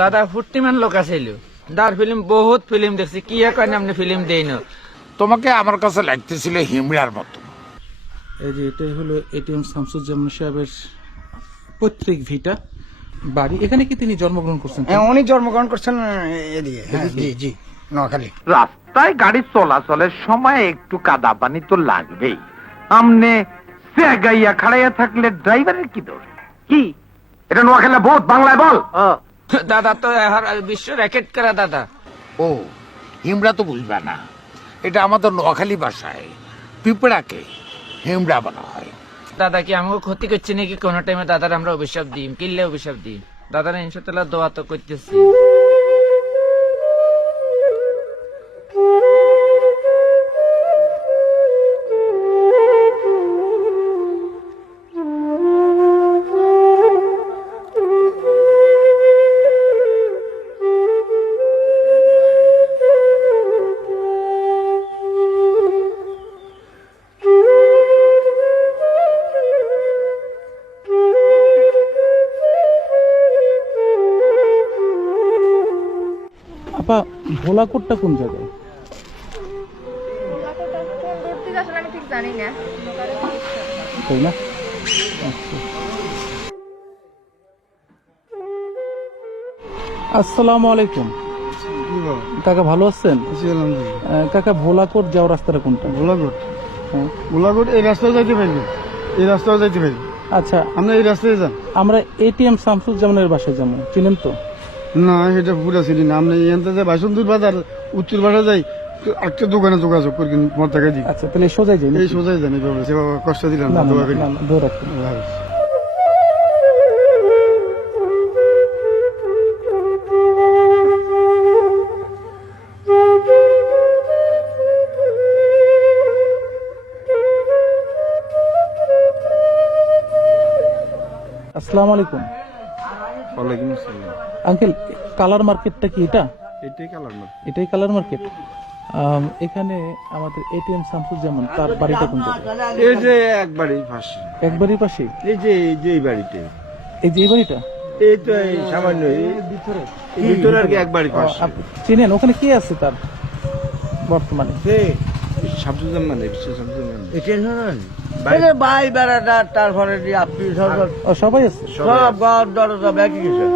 দাদা ফুর্তিমান লোক আছিল, দার ফিল্ম বহুত ফিল্ম দেখছি, কি এখন আপনি ফিল্ম দেই না। তোমাকে আমার কাছে লাগতেছিল হিমড়ার মতো। এই যে এটাই হলো এটিএম শামসুজ্জামান সাহেবের পৈতৃক ভিটা বাড়ি। এখানে কি তিনি জন্মগ্রহণ করছেন? উনি জন্মগ্রহণ করছেন এদিকে। জি জি, নোয়াখালী। রাস্তায় গাড়ি চলাচলের সময় একটু কাদা পানি তো লাগবেই। আমনে গাইয়া খাড়াইয়া থাকলে ড্রাইভারের কি দোষ? কি এটা নোয়াখালী বহুত বাংলায় বল। দাদা তো বিশ্ব র্যাকেট করা দাদা। ও হিমড়া তো বুঝবে না, এটা আমাদের নোয়াখালী ভাষায় পিঁপড়াকে হিমড়া বলা হয়। দাদা কি আমাকে ক্ষতি করছে নাকি কোনো টাইমে? দাদার আমরা অভিশাপ দিই, কিনলে অভিশাপ দিই। দাদারা ইনশাল্লাহ দোয়া তো করতেছি। আপা, ভোলাকোটটা কোন জায়গায়? আমি ঠিক জানি না। তাই না? আচ্ছা। আসসালামু আলাইকুম কাকা, ভালো আছেন? কাকা, ভোলাকোট যাওয়ার রাস্তাটা কোনটা? গোলাঘাট, হ্যাঁ। গোলাঘাট এই রাস্তায় যাইতে পারবেন, এই রাস্তায় যাইতে পারবেন। আচ্ছা, আমরা এই রাস্তায় যান। আমরা এটিএম শামসুজ্জামানের বাসায় যাবো, চিনেন তো? না, এটা পুরা চিনি না। আমরা এখান থেকে বাসন্তী বাজার উত্তর বাসা যাই, তো একটা দোকানে যোগাযোগ করি মদ টাকা দিই। আচ্ছা, তাহলে সোজাই যাই। এই সোজাই জানি বাবা, সে বাবা কষ্ট দিলাম না, না, না, দোয়া করি। না, না, দূরে রাখতে। আল্লাহ হাফেজ। আসসালামু আলাইকুম। ওয়ালাইকুম আসসালাম। আঙ্কেল, কালার মার্কেটটা কি এটা? এটাই কালার না। এটাই কালার মার্কেট। এখানে আমাদের এটিএম শামসুজ্জামান, তার বাড়িটা কোন জায়গায়? এই যে একবারই পাশে, একবারই পাশে? এই যে এই বাড়িতে, এই যে এই বাড়িটা? এই তো এই সামান্য ভিতরে আর কি একবারই পাশে। চিনেন? ওখানে কে আছে তার বর্তমানে? শামসুজ্জামান, শামসুজ্জামান ভাই বেড়াটা, তারপরে আপনি ও, সবাই আছে। সব ঘর দরজা ব্যাকি গেছে।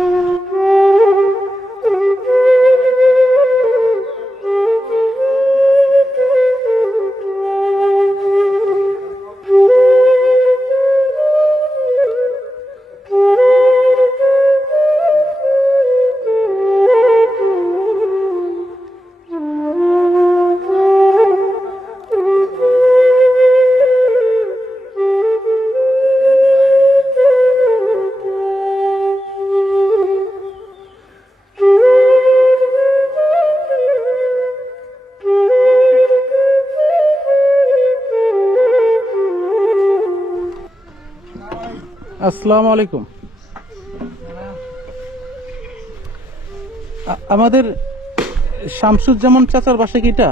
আসসালামু আলাইকুম। আমাদের শামসুজ্জামান চাচার বাসা কি এটা?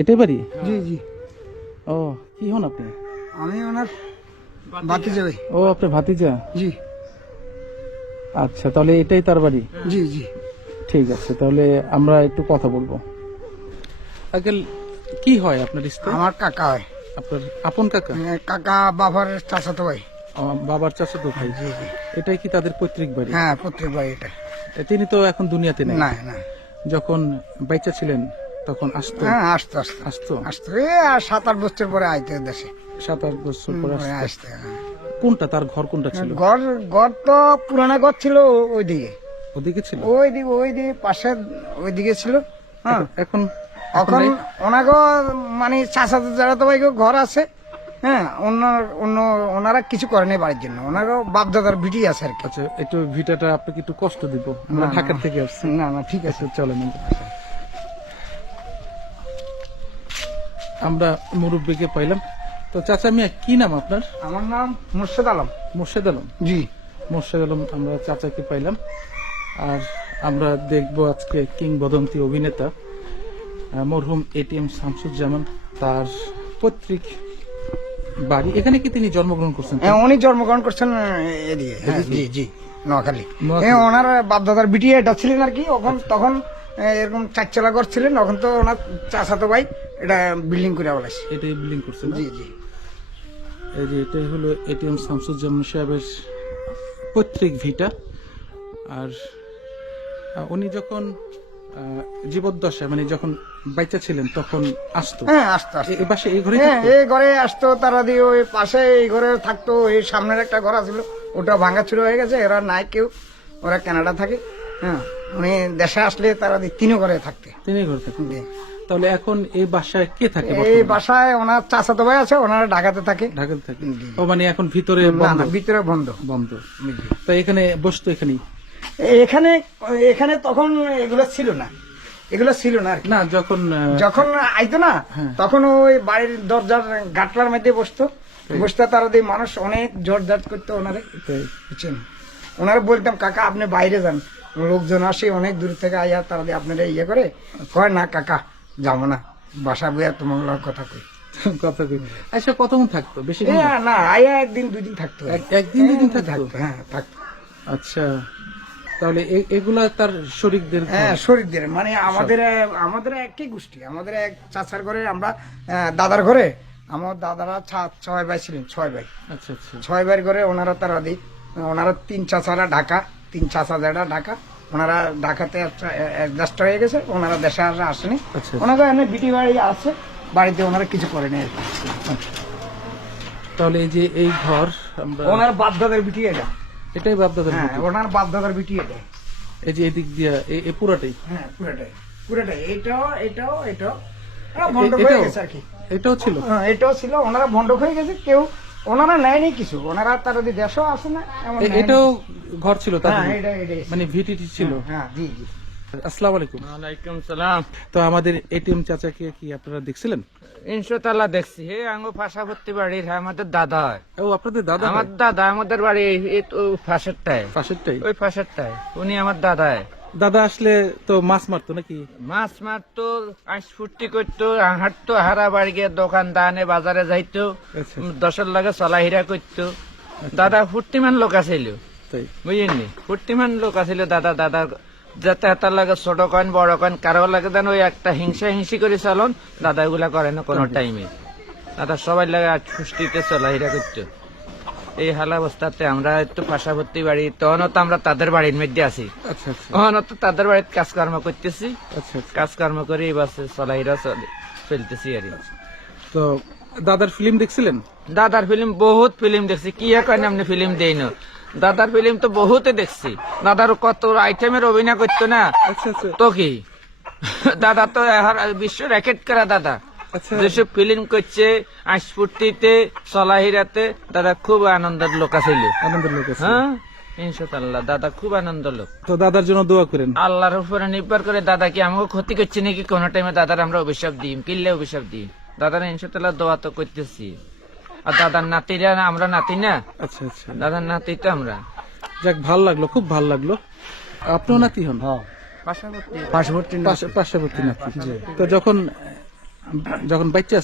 এটাই বাড়ি? জি জি, ও, কি হন আপনি? আমি ওনার ভাতিজা ভাই। ও, আপনি ভাতিজা? জি আচ্ছা, তাহলে এটাই তার বাড়ি। জি জি। ঠিক আছে, তাহলে আমরা একটু কথা বলবো। আঙ্কেল, কি হয় আপনার স্ত্রী? আমার কাকা হয়। আপনার আপন কাকা? কাকা বাবার চাচাতো ভাই। বাবার চাচাতো ভাই? জি জি। এটাই কি তাদের পৈতৃক বাড়ি? হ্যাঁ, প্রত্যেক ভাই এটা। তিনি তো এখন দুনিয়াতে নেই। না না, যখন বাচ্চা ছিলেন তখন আসতো? হ্যাঁ আসতো আসতো আসতো? আসতো, আর 7-8 বছর পরে আইতে দেশে। 7-8 বছর পরে আসতো। আসতে, হ্যাঁ। কোনটা তার ঘর কোনটা ছিল? ঘর তো পুরানা ঘর ছিল ওইদিকে, ওদিকে ছিল? ওইদিকে পাশে ওইদিকে ছিল। হ্যাঁ, এখন এখন নেই? ওনাগো মানে চাচাতো যারা তো ভাই ঘর আছে। হ্যাঁ, ওনারা কিছু করেনি বাড়ির জন্য, ওনারও বাপদাদার ভিটি আছে আর কি। আচ্ছা, একটু ভিটাটা আপনাকে একটু কষ্ট দিব, আমরা না, ঢাকার না। থেকে আসছি। না না, ঠিক আছে। আচ্ছা, চলেন। আমরা মুরব্বীকে পাইলাম। তো চাচা মিয়া, কি নাম আপনার? আমার নাম মুর্শেদ আলম। মোর্শেদ আলম? জি। মোর্শেদ আলম, আমরা চাচাকে পাইলাম। আর আমরা দেখব আজকে কিংবদন্তি অভিনেতা মরহুম এটিএম শামসুজ্জামান, তার পৈতৃক বাড়ি। এখানে কি তিনি জন্মগ্রহণ করছেন? উনি জন্মগ্রহণ করছেন এদিকে। জি জি। নোয়াখালী। নোয়াখালী। ওনার বাপদাদার বিটি এটা ছিলেন আর কি, তখন এরকম চারচালা ঘর ছিলেন, এখন তো ওনার চাচাতো ভাই এটা বিল্ডিং করে বলেছে। এটাই বিল্ডিং করছেন না? জি জি। এই যে এটাই হলো এটিএম শামসুজ্জামান সাহেবের পৈতৃক ভিটা। আর উনি যখন জীবদ্দশায় মানে যখন বাচ্চা ছিলেন তখন আসতো হ্যাঁ, আসতো আসতো। এই পাশে এই ঘরে হ্যাঁ, এই ঘরে আসতো তারা দিয়ে, ওই পাশে এই ঘরে থাকতো। এই সামনের একটা ঘর ছিল, ওটা ভাঙা চুরি হয়ে গেছে, এরা নাই কেউ, ওরা কানাডা থাকে। হ্যাঁ, উনি দেশে আসলে তারা দিয়ে তিনও ঘরে থাকতে। তিনি ঘরে থাকতেন। জি। তাহলে এখন এই বাসায় কে থাকে? এই বর্তমানে? বাসায় ওনার চাচাতো ভাই আছে, ওনারা ঢাকাতে থাকে। ঢাকাতে থাকে। জি। ও মানে এখন ভিতরে না বন্ধ? না, ভিতরে বন্ধ। বন্ধ। জি। তো এখানে বসতো এখানেই? এখানে এখানে তখন এগুলো ছিল না, এগুলো ছিল না আর কি। না, যখন আইতো না তখন ওই বাড়ির দরজার গাটলার মধ্যে বসতো, বসতে তারা দিয়ে মানুষ অনেক জোরজাট করতো ওনারে, তাই। বুঝছেন। ওনারা বলতাম কাকা আপনি বাইরে যান, লোকজন আসে অনেক দূর থেকে আইয়া, তারা দিয়ে আপনারা ইয়ে করে কয় না কাকা যাবো না, বাসা বইয়া তোমার কথা কই। কথা কই। আচ্ছা, কতক্ষণ থাকতো? বেশি এ না, আইয়া একদিন দুদিন থাকতো। একদিন দুদিন থাকতো? হ্যাঁ থাকতো। আচ্ছা, তাহলে এগুলা তার শরীরদের ঘর? হ্যাঁ, শরীরদের মানে আমাদের একই গোষ্ঠী। আমাদের এক চাচার ঘরে, আমরা দাদার ঘরে, আমার দাদারা 6 ভাই ছিলেন, 6 ভাই। আচ্ছা আচ্ছা। 6 ভাইয়ের ঘরে ওনারা তারা দিই, ওনারা 3 চাচারা ঢাকা, 3 চাচা যারা ঢাকা, ওনারা ঢাকাতে অ্যাডজাস্ট হয়ে গেছে, ওনারা দেশে আসেনি। আচ্ছা। ওনারা এমনি বিটি বাড়ি আছে, বাড়িতে ওনারা কিছু করেনি আর কি। তাহলে এই যে এই ঘর আমরা, ওনার বাপদাদার বিটি এটা। এটাই বাপদাদার হ্যাঁ, ভিটা? ওনার বাপদাদার বিটি এটা। এই যে এদিক দিয়া এই পুরাটাই? হ্যাঁ, পুরোটাই এটাও বন্ধ হয়ে এটাও? গেছে আর কি। এটাও ছিল? হ্যাঁ, এটাও ছিল, ওনারা বন্ধ হয়ে গেছে, কেউ ওনারা নেয়নি কিছু, ওনারা তার দেশও আসে না এমন নেয়নি। এটাও ঘর ছিল তাদের? হ্যাঁ, এটাই মানে ভিটিটি ছিল? হ্যাঁ, জি জি। আসসালামু আলাইকুম। ওয়ালাইকুম সালাম। তো আমাদের এটিএম চাচাকে কি আপনারা দেখছিলেন? ইনশাআল্লাহ দেখছি। হে আঙ্গো পাশাপাশি বাড়ির, হ্যাঁ আমাদের দাদা হয়। ও, আপনাদের দাদা? আমার দাদা, আমাদের বাড়ি এই তো পাশেরটায়, পাশেরটাই? ওই পাশেরটায়, উনি আমার দাদা হয়। দাদা আসলে তো মাছ মারতো নাকি? মাছ মারতো, আইস ফুর্তি করতো, হাঁটতো, হারা বাড়ি গিয়ে দোকান দানে বাজারে যাইতো, আচ্ছা। 10-এর লাগে চলাহিরা করতো। দাদা ফুর্তিমান লোক আছিল, তাই? বুঝলেন? ফুর্তিমান লোক আছিল দাদা। দাদা যাতে হাতার লাগে ছোট কয়েন বড় কয়েন কারো লাগে দেন, ওই একটা হিংসা করে চলন, দাদা এগুলা করে না কোনো টাইমে। দাদা সবাই লাগে আজ ফুষ্টিতে চলাহিরা করতো। এই হাল অবস্থাতে আমরা একটু পাশাপাশি বাড়ি, তখনও তো আমরা তাদের বাড়ির মধ্যে আছি, আচ্ছা আচ্ছা তখনও তো তাদের বাড়িতে কাজকর্ম করতেছি, আচ্ছা আচ্ছা। কাজকর্ম করে এই বাসে চলাহিরা চলতেছি আর কি। তো দাদার ফিল্ম দেখছিলেন? দাদার ফিল্ম বহুত ফিল্ম দেখছি, কি এখন আপনি ফিল্ম দেই না? দাদার ফিল্ম তো বহুতে দেখছি। দাদার কত আইটেমের অভিনয় করতো না, আচ্ছা আচ্ছা তো কি দাদা তো বিশ্ব র্যাকেট করা দাদা। আচ্ছা। যেসব ফিল্ম করছে আইসফুর্তিতে চলাহিরাতে, দাদা খুব আনন্দের লোক আছিল। আনন্দের লোক আছে। হ্যাঁ, ইনশাআল্লাহ দাদা খুব আনন্দ লোক। তো দাদার জন্য দোয়া করেন। আল্লাহর উপরে নির্ভর করে দাদা কি আমাকে ক্ষতি করছে নাকি কোন টাইমে, দাদার আমরা অভিশাপ দিই, কিনলে অভিশাপ দিই। দাদার ইনশাআল্লাহ দোয়া তো করতেছি। আর দাদার নাতিরা না, আমরা নাতি না, আচ্ছা আচ্ছা, দাদার নাতি তো আমরা। যাক, ভাল লাগলো, খুব ভাল লাগলো। আপনিও নাতি হন? পাশাপাশি পার্শ্ববর্তী নাতি। তো যখন বাচ্চা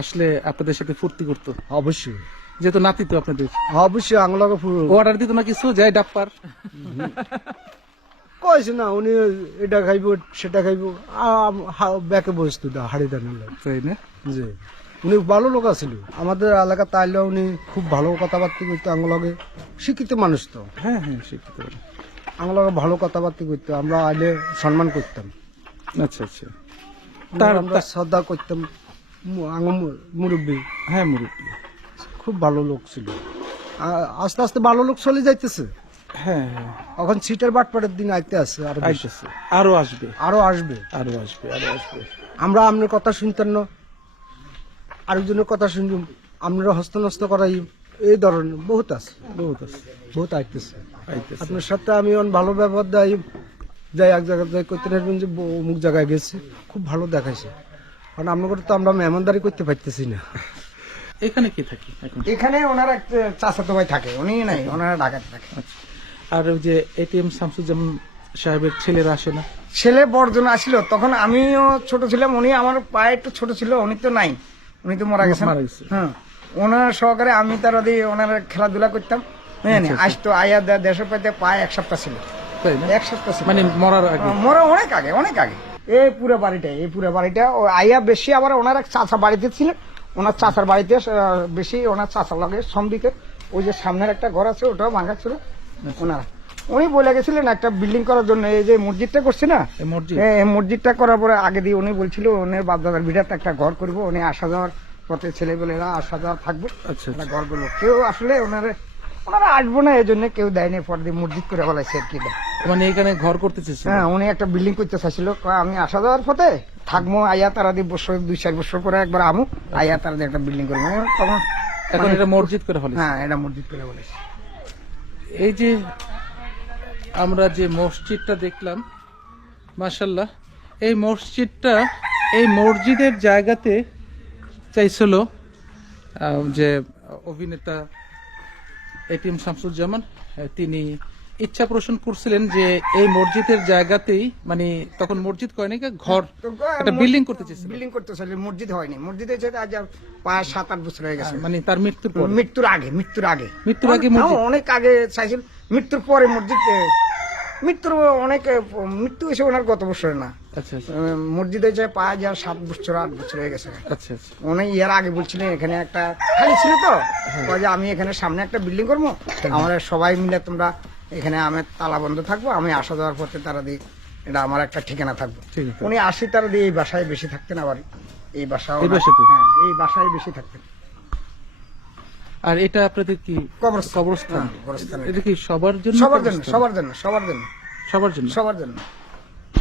আসলে আপনাদের সাথে ফুর্তি করতো? অবশ্যই যেহেতু নাতি তো আপনাদের, অবশ্যই আংলাকে অর্ডার দিত না কিছু, যাই ডাপ্পার? কয়েছে না, উনি এটা খাইব সেটা খাইব, ব্যাকে বসতো হাড়ি দানা। তাই না? জি, উনি ভালো লোক আছিল আমাদের এলাকা, তাইলে উনি খুব ভালো কথাবার্তা করতো। আংলাকে শিক্ষিত মানুষ তো, হ্যাঁ হ্যাঁ, শিক্ষিত। আংলাকে ভালো কথাবার্তা করতো, আমরা আইলে সম্মান করতাম, আচ্ছা আচ্ছা। তার আমরা শ্রদ্ধা করতাম। মুরব্বী, হ্যাঁ, মুরব্বী। খুব ভালো লোক ছিল। আস্তে আস্তে ভালো লোক চলে যাইতেছে। হ্যাঁ হ্যাঁ, এখন সিটের বাটপাটের দিন আইতে আছে, আরো বেশি। আইতেছে, আরো আসবে, আরো আসবে। আরো আসবে, আরো আসবে। আমরা আপনার কথা শুনতেন না, আরেকজনের কথা শুনব, আপনারা হস্তনস্ত করাই, এই ধরনের বহুত আছে, বহুত আছে, বহুত আইতেছে। আইতেছে। আপনার সাথে আমি ভালো ব্যবহার দেয়, যাই এক জায়গায় যাই করতে পারবেন যে অমুক জায়গায় গেছি, খুব ভালো দেখাইছে। কারণ আপনার তো আমরা মেহমানদারি করতে পারতেছি না। এখানে কি থাকি এখন? এখানে ওনার এক চাচাতো ভাই থাকে, উনি নাই, ওনারা ঢাকাতে থাকে। আচ্ছা। আর ওই যে এটিএম শামসুজ্জামান সাহেবের ছেলেরা আসে না? ছেলে বড়জন আসছিল, তখন আমিও ছোট ছিলাম, উনি আমার পায়ে একটু ছোট ছিল, উনি তো নাই, উনি তো মারা গেছেন। মারা গেছে। হ্যাঁ, ওনার সহকারে আমি তারা দিয়ে ওনার খেলাধুলা করতাম, হ্যাঁ আসতো আয়া দেশের পাইতে পায় 1 সপ্তাহ ছিল, তাই না? 1 সপ্তাহ ছিল, মানে মরার আগে। মরা অনেক আগে এই পুরো বাড়িটা ও আইয়া বেশি, আবার ওনার এক চাচা বাড়িতে ছিলেন, ওনার চাচার বাড়িতে বেশি, ওনার চাচার লাগে সমদিকে ওই যে সামনের একটা ঘর আছে ওটাও ভাঙা ছিল ওনারা। উনি বলে গেছিলেন একটা বিল্ডিং করার জন্য, এই যে মসজিদটা করছে না, এই মসজিদ? এই মসজিদটা করার পরে আগে দিয়ে উনি বলছিল ওনার বাপদাদার ভিটাতে একটা ঘর করবো, উনি আসা যাওয়ার পথে ছেলেপেলেরা আসা যাওয়া থাকবো, আচ্ছা, একটা ঘর করবো। কেউ আসলে ওনারা আসবো না এই জন্য কেউ দেয়নি, পরে দিয়ে মসজিদ করে বলাইছে আর কি। মানে এখানে ঘর করতে চেয়েছিল? হ্যাঁ, উনি একটা বিল্ডিং করতে চাইছিল, কয় আমি আসা যাওয়ার পথে থাকবো, আইয়া তারা দিয়ে বছর 2-4 বছর পরে একবার আমু, আইয়া তারা দিয়ে একটা বিল্ডিং করবো তখন। এখন এটা মসজিদ করে ফেলেছে? হ্যাঁ, এটা মসজিদ করে বলেছে। এই যে আমরা যে মসজিদটা দেখলাম, মাশাআল্লাহ, এই মসজিদটা, এই মসজিদের জায়গাতে চাইছিল যে অভিনেতা এটিএম শামসুজ্জামান, তিনি ইচ্ছা পোষণ করছিলেন যে এই মসজিদের জায়গাতেই, মানে তখন মসজিদ কয় নাকি ঘর, একটা বিল্ডিং করতে চেয়েছিল। বিল্ডিং করতে চাইলে মসজিদ হয়নি, মসজিদ হয়েছে আজ প্রায় 7-8 বছর হয়ে গেছে, মানে তার মৃত্যুর পর? মৃত্যুর আগে মসজিদ? অনেক আগে চাইছিল, মৃত্যুর পরে মসজিদ, মৃত্যু হয়েছে ওনার গত বছরে না। আচ্ছা আচ্ছা মসজিদ হয়েছে প্রায় 7-8 বছর হয়ে গেছে। আচ্ছা আচ্ছা। উনি ইয়ার আগে বলছিলেন এখানে একটা খালি ছিল তো, কয় যে আমি এখানে সামনে একটা বিল্ডিং করবো, আমরা সবাই মিলে তোমরা এখানে আমি তালা বন্ধ থাকবো, আমি আসা যাওয়ার পথে তারা দিয়ে এটা আমার একটা ঠিকানা থাকবো। ঠিক আছে। উনি আসি তারা দিয়ে এই বাসায় বেশি থাকতেন, আবার এই বাসায় এই বাসাতে? হ্যাঁ, এই বাসায় বেশি থাকতেন। আর এটা আপনাদের কি কবরস্থান? হ্যাঁ, কবরস্থান। এটা কি সবার জন্য? সবার জন্য, কবরস্থান? সবার জন্য, সবার জন্য, সবার জন্য? সবার জন্য।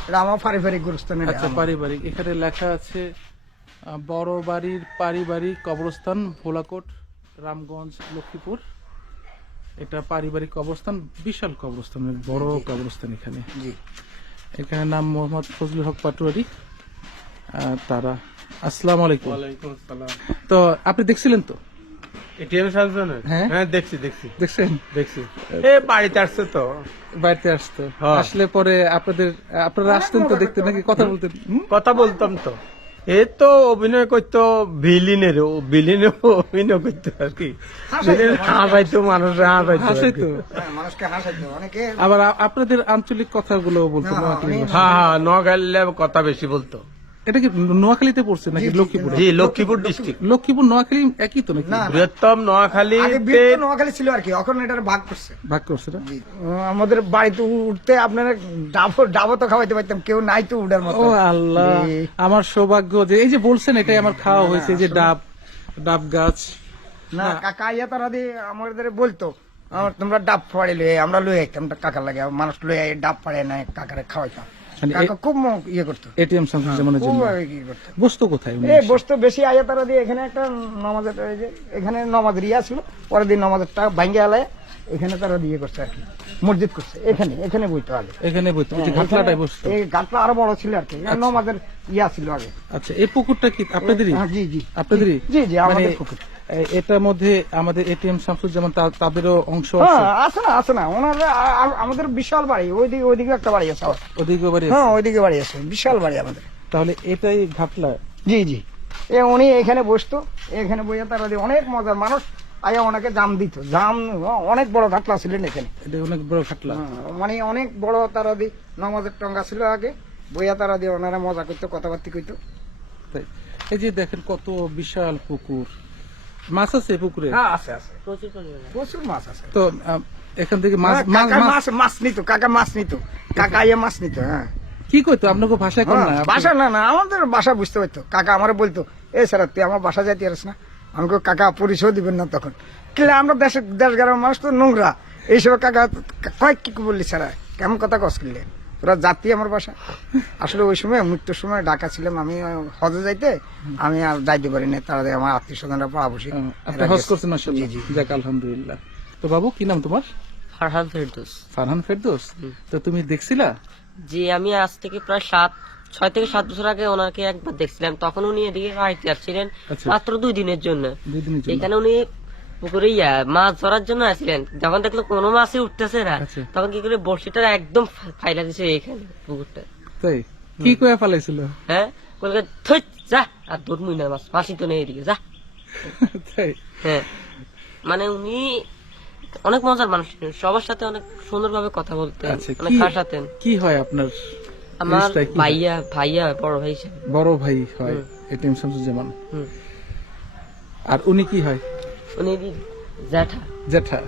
এটা আমার পারিবারিক গোরস্থানের। আচ্ছা, পারিবারিক। এখানে লেখা আছে বড় বাড়ির পারিবারিক কবরস্থান, ভোলাকোট, রামগঞ্জ, লক্ষ্মীপুর। এটা পারিবারিক কবরস্থান, বিশাল কবরস্থান, বড় কবরস্থান এখানে। জি। এখানে নাম মোহাম্মদ ফজলুল হক পাটোয়ারি। তারা, আসসালামু আলাইকুম। ওয়ালাইকুম আসসালাম। তো আপনি দেখছিলেন তো? এটিএম শামসুজ্জামান? হ্যাঁ। হ্যাঁ, দেখছি। দেখছেন? দেখছি। এ বাড়িতে আসছে তো। বাড়িতে আসতো? হ্যাঁ। আসলে পরে আপনারা আসতেন তো দেখতে, নাকি কথা বলতেন? কথা বলতাম তো। এ তো অভিনয় করতো ভিলিনের অভিনয় করতো আর কি। ভিলেন হাসাইতো, মানুষ হাসাইতো। হাসাইতো? হ্যাঁ, মানুষকে হাসাইতো অনেকে। আবার আপনাদের আঞ্চলিক কথাগুলো বলতো? হ্যাঁ, নোয়াখালী অনেক। ভাষা? হ্যাঁ, নোয়াখালীর কথা বেশি বলতো। এটা কি নোয়াখালীতে পড়ছে নাকি লক্ষ্মীপুরে? জি, লক্ষ্মীপুর ডিস্ট্রিক্ট। লক্ষ্মীপুর নোয়াখালী একই তো নাকি? না, বৃহত্তম নোয়াখালী। আগে বৃহত্তর নোয়াখালী ছিল আর কি, এখন এটার ভাগ করছে। ভাগ করছে না? আমাদের বাড়িতে উঠতে আপনারা ডাবো তো খাওয়াইতে পারতাম, কেউ নাই তো উঠার মতো। ও আল্লাহ, জি। আমার সৌভাগ্য যে এই যে বলছেন এটাই আমার খাওয়া হয়েছে, যে ডাব গাছ। না, কাকা ইয়া তারা দিয়ে আমাদের বলতো তোমরা ডাব ফাড়ে লয়ে, আমরা লয়ে আইতাম কাকার লাগে, মানুষ লয়ে ডাব ফাড়ে না কাকারে খাওয়াইতাম। মানে কাকা খুব ইয়ে করতো, এটিএম শামসুজ্জামানের খুব জন্য ইয়ে করতো। বসতো কোথায় উনি? এই বসতো বেশি আয়া তারা দিয়ে এখানে একটা নমাজের, এই যে এখানে নমাজের ইয়া ছিল, পরের দিন নমাজেরটা ভাঙ্গে আলায় এখানে তারা দিয়ে করছে আর কি, মসজিদ করছে এখানে বইতো আগে। এখানে বইতো, ওই যে ঘাটলাটাই বসতো? এই গাছটা আরো বড় ছিল আর কি, নমাজের ইয়া ছিল আগে। আচ্ছা, এই পুকুরটা কি আপনাদেরই? হ্যাঁ, জি জি আপনাদেরই? জি জি, আমাদের মানে পুকুর। এটার মধ্যে আমাদের এটিএম শামসুজ্জামান তাদেরও অংশ আছে? হ্যাঁ, আছে না ওনার আমাদের বিশাল বাড়ি, ওইদিকে একটা বাড়ি আছে আবার। ওদিকে বাড়ি আছে? হ্যাঁ, ওইদিকে বাড়ি আছে, বিশাল বাড়ি আমাদের। তাহলে এটাই ঘাটলা? জি। উনি এখানে বসতো, এখানে বইয়া তারা দিয়ে অনেক মজার মানুষ আয়া ওনাকে জাম দিত, অনেক বড় ঘাটলা ছিলেন এখানে। এটা অনেক বড় ঘাটলা? মানে অনেক বড় তারা দিয়ে নামাজের টঙ্গা ছিল আগে, বইয়া তারা দিয়ে ওনারা মজা করতো, কথাবার্তা কইতো। তাই? এই যে দেখেন কত বিশাল পুকুর, মাছ আছে এই পুকুরে? হ্যাঁ, আছে প্রচুর মাছ আছে। তো এখান থেকে মাছ নিত কাকা, মাছ নিত কাকা, ইয়ে মাছ নিত। হ্যাঁ, কি কইতো আপনাকে ভাষায়? কোন না বাসা, না আমাদের বাসা বুঝতে পারতো। কাকা আমার বলতো, এ স্যার তুই আমার বাসা যাইতে পারিস না? আমাকে কাকা পরিচয় দিবেন না তখন, কিলে আমরা দেশ গ্রামের মানুষ তো নোংরা এইসব। কাকা কয়েক কি বললি স্যার, কেমন কথা কস কিনলে তোরা জাতি আমার বাসা। আসলে ওই সময় মৃত্যুর সময় ঢাকা ছিলাম আমি, হজে যাইতে আমি আর যাইতে পারি না, তারা আমার আত্মীয় স্বজনরা পাড়া বসি। আপনি হজ করছেন? মাশাআল্লাহ, যাক আলহামদুলিল্লাহ। তো বাবু, কি নাম তোমার? ফারহান ফেরদৌস। ফারহান ফেরদৌস। তো তুমি দেখছিলা? জি, আমি আজ থেকে প্রায় 6 থেকে 7 বছর আগে ওনাকে একবার দেখছিলাম, তখন উনি এদিকে বাড়িতে আসছিলেন আচ্ছা। মাত্র 2 দিনের জন্য। 2 দিনের জন্য? এখানে উনি পুকুরে মাছ ধরার জন্য আসছিলেন, যখন দেখলো কোনো মাছই উঠতেছে না, আচ্ছা। তখন কি করে বড়শিটা একদম ফাইলা দিছে এখানে পুকুরটা। তাই? কি কয়ে ফেলাইছিল? হ্যাঁ, কলকে থই যা, আর ধরমুই না মাছ, মাছই তো নেই এদিকে যা। তাই? হ্যাঁ, মানে উনি অনেক মজার মানুষ ছিলেন, সবার সাথে অনেক সুন্দরভাবে কথা বলতেন, আচ্ছা, অনেক হাসাতেন। কি হয় আপনার? আমার জিনিসটা কি হয়? ভাইয়া বড় ভাই হিসেবে। বড় ভাই হয় এটিএম শামসুজ্জামান। হুম। আর উনি কি হয়? উনি জ্যাঠা। জ্যাঠা।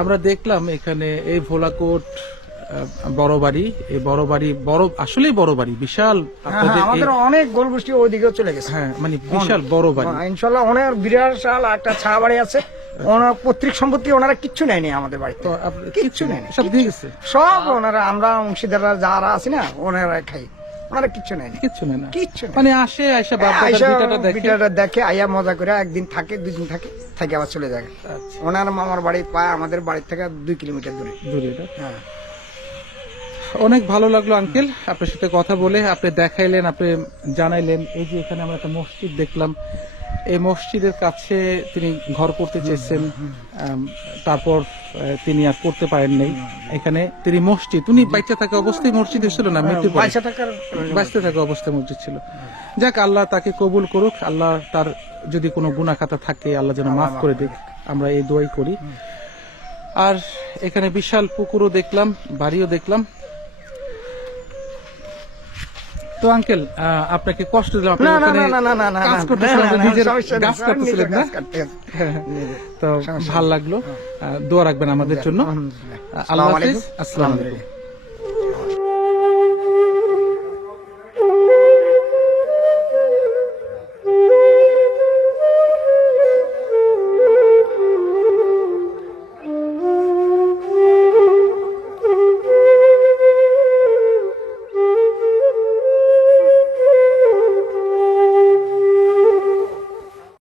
আমরা দেখলাম এখানে এই ভোলাকোট বড় বাড়ি, এই বড় বাড়ি আসলেই বড় বাড়ি, বিশাল। আপনাদের আমাদের এই- অনেক গোল গোষ্ঠী ওইদিকেও চলে গেছে। হ্যাঁ, মানে বিশাল বড় বাড়ি। ইনশাল্লাহ অনেক বিরাট একটা ছা বাড়ি আছে। ওনার পৈতৃক সম্পত্তি ওনারা কিচ্ছু নেয়নি আমাদের বাড়িতে, তো আপনার কিচ্ছু নেয়নি, সব দিয়ে গেছে? সব ওনারা, আমরা অংশীদাররা যারা আছি না, ওনারা খাই, ওনারা কিচ্ছু নেয়নি, কিচ্ছু নেই না, কিচ্ছু নেই। মানে আসে আইসা বাপদাদার আইসা ভিটাটা দেখে। ভিটাটা দেখে আইয়া মজা করে একদিন থাকে, 2 দিন থাকে, থেকে আবার চলে যায়। আচ্ছা, ওনার মামার বাড়ি পায় আমাদের বাড়ি থেকে 2 কিলোমিটার দূরে। দূরে না? হ্যাঁ। অনেক ভালো লাগলো আঙ্কেল আপনার সাথে কথা বলে। আপনি দেখাইলেন, আপনি জানাইলেন। এই যে এখানে আমরা একটা মসজিদ দেখলাম, এই মসজিদের কাছে তিনি ঘর করতে চেয়েছেন, তারপর তিনি আর করতে পারেন নাই। এখানে তিনি মসজিদ, উনি বাচ্চা থাকা অবস্থায় মসজিদ ছিল না, মৃত্যু পরে। 22 টাকার বাঁচতে থাকা অবস্থায় মসজিদ ছিল। যাক, আল্লাহ তাকে কবুল করুক, আল্লাহ তার যদি কোনো গুনাহ খাতা থাকে আল্লাহ যেন মাফ করে দিক, আমরা এই দোয়াই করি। আর এখানে বিশাল পুকুরও দেখলাম, বাড়িও দেখলাম। তো আঙ্কেল, আপনাকে কষ্ট দিলাম, আপনি না না ওখানে না না না না কাজ করতেছিলেন, না, না, নিজের সমস্যা নেই, গাছ সব কাটতেছিলেন নিজের না? গাছ কাটতে আছে। হ্যাঁ, তো ভাল লাগলো। দোয়া রাখবেন আমাদের জন্য। আলহামদুলিল্লাহ। আল্লাহ আসসালামু হাফেজ, আলাইকুম। আসসালামু আলাইকুম।